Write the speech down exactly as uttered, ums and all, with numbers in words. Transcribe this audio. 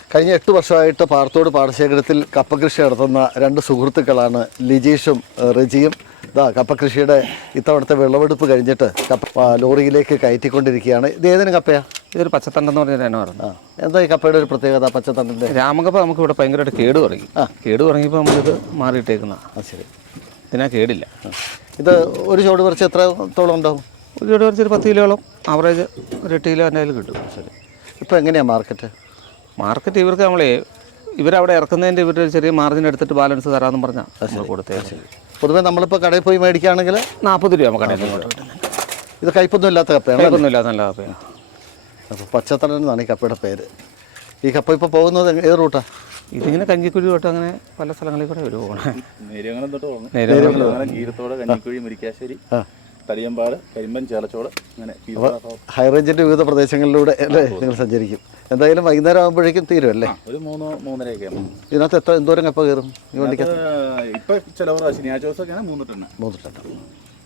കഴിഞ്ഞ എട്ട് വർഷമായിട്ട് പാറത്തോട് പാടശേഖരത്തിൽ കപ്പ കൃഷി നടത്തുന്ന രണ്ട് സുഹൃത്തുക്കളാണ് ലിജീഷും റെജിയും. ഇതാ കപ്പ കൃഷിയുടെ ഇത്തവണത്തെ വിളവെടുപ്പ് കഴിഞ്ഞിട്ട് കപ്പ ലോറിയിലേക്ക് കയറ്റിക്കൊണ്ടിരിക്കുകയാണ്. ഇത് ഏതിനും കപ്പയാ? ഇതൊരു പച്ചത്തണ്ടെന്ന് പറഞ്ഞ തന്നെ പറഞ്ഞു. ആ, എന്താ ഈ കപ്പയുടെ ഒരു പ്രത്യേകത? പച്ചത്തണ്ടിൻ്റെ രാമകപ്പ നമുക്ക് ഇവിടെ ഭയങ്കരമായിട്ട് കേട് തുടങ്ങി. ആ കേട് തുടങ്ങിയപ്പോൾ നമ്മളിത് മാറിയിട്ടേക്കുന്ന. ആ ശരി, ഇതിനാ കേടില്ല. ഇത് ഒരു ചോട് പറിച്ച് എത്രത്തോളം ഉണ്ടാവും? ഒരു ചോട് പറിച്ച് ഒരു പത്ത് കിലോളം ആവറേജ് ഒരു എട്ട് കിലോ എൻ്റെ കയ്യിൽ കിട്ടും. ശരി. ഇപ്പോൾ എങ്ങനെയാണ് മാർക്കറ്റ്? മാർക്കറ്റ് ഇവർക്ക് നമ്മളെ ഇവരവിടെ ഇറക്കുന്നതിൻ്റെ ഇവർ ചെറിയ മാർജിൻ എടുത്തിട്ട് ബാലൻസ് തരാമെന്ന് പറഞ്ഞാൽ നമ്മൾ കൊടുത്തേ. ശരി. പൊതുവേ നമ്മളിപ്പോൾ കടയിൽ പോയി മേടിക്കുകയാണെങ്കിൽ നാൽപ്പത് രൂപ നമുക്ക് കടയിൽ നിന്ന് കിട്ടുന്നത്. ഇത് കയ്പൊന്നും ഇല്ലാത്ത കപ്പയാണ്? കയ്പൊന്നും ഇല്ലാത്ത നല്ല കപ്പയാണ്. അപ്പോൾ പച്ചത്തണ്ടൻ എന്നാണ് ഈ കപ്പയുടെ പേര്. ഈ കപ്പ ഇപ്പോൾ പോകുന്നത് ഏത് റൂട്ടാണ്? ഇതിങ്ങനെ കഞ്ഞിക്കുഴി തൊട്ട് അങ്ങനെ പല സ്ഥലങ്ങളിൽ കൂടെ ഒരു പോകണം. നേരിയംകുളം തൊട്ട് പോകണം. കീരത്തോട്, കഞ്ഞിക്കുഴി, മുരിക്കാശ്ശേരി, തടിയമ്പാട്, കരിമ്പൻ, ചേലച്ചോട്, അങ്ങനെ ഹൈ റേഞ്ചിൻ്റെ വിവിധ പ്രദേശങ്ങളിലൂടെ അല്ലേ നിങ്ങൾ സഞ്ചരിക്കും? എന്തായാലും വൈകുന്നേരം ആകുമ്പോഴേക്കും തീരും അല്ലേ? ഒരു മൂന്നോ മൂന്നരയൊക്കെ. ഇതിനകത്ത് എത്ര എന്തോരം കപ്പ കയറും ഈ വണ്ടിക്ക്? ഇപ്പം ചിലവർ ശനിയാഴ്ച ദിവസമൊക്കെയാണ് മൂന്ന് ടണ്ണ്. മൂന്ന് ടണ്ണ്.